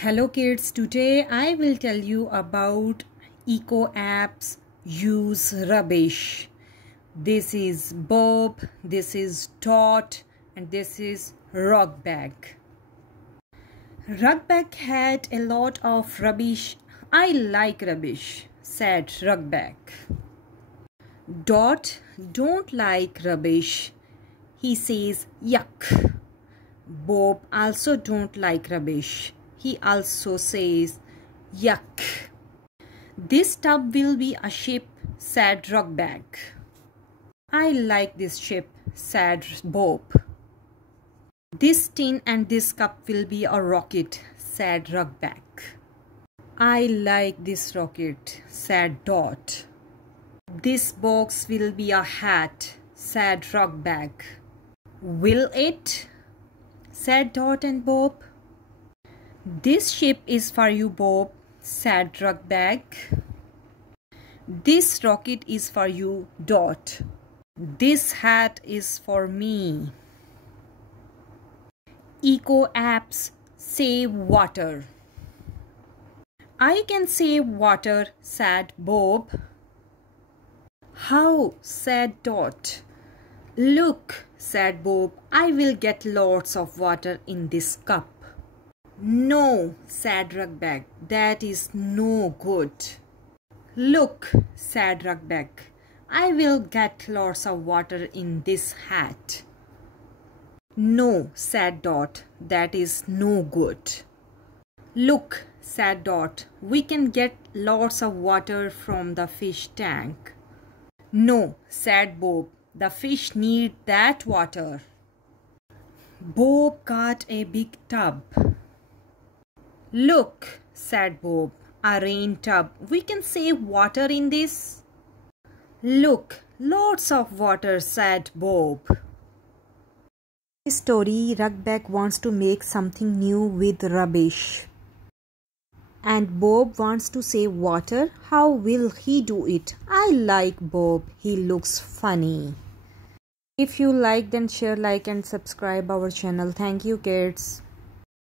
Hello kids, today I will tell you about eco apps use rubbish. This is Bob, this is Dot, and this is Rugbag. Rugbag had a lot of rubbish. I like rubbish, said Rugbag. Dot don't like rubbish. He says yuck. Bob also don't like rubbish. He also says yuck. This tub will be a ship, said Rugbag. I like this ship, said Bob. This tin and this cup will be a rocket, said Rugbag. I like this rocket, said Dot. This box will be a hat, said Rugbag. Will it? Said Dot and Bob. This ship is for you, Bob, said Rugbag. This rocket is for you, Dot. This hat is for me. Eco apps save water. I can save water, said Bob. How? Said Dot. Look, said Bob, I will get lots of water in this cup. No, said Rugbag, that is no good. Look, said Rugbag, I will get lots of water in this hat. No, said Dot, that is no good. Look, said Dot, we can get lots of water from the fish tank. No, said Bob, the fish need that water. Bob got a big tub. Look, said Bob, a rain tub. We can save water in this. Look, lots of water, said Bob. In this story, Rugbag wants to make something new with rubbish. And Bob wants to save water. How will he do it? I like Bob. He looks funny. If you like, then share, like and subscribe our channel. Thank you, kids.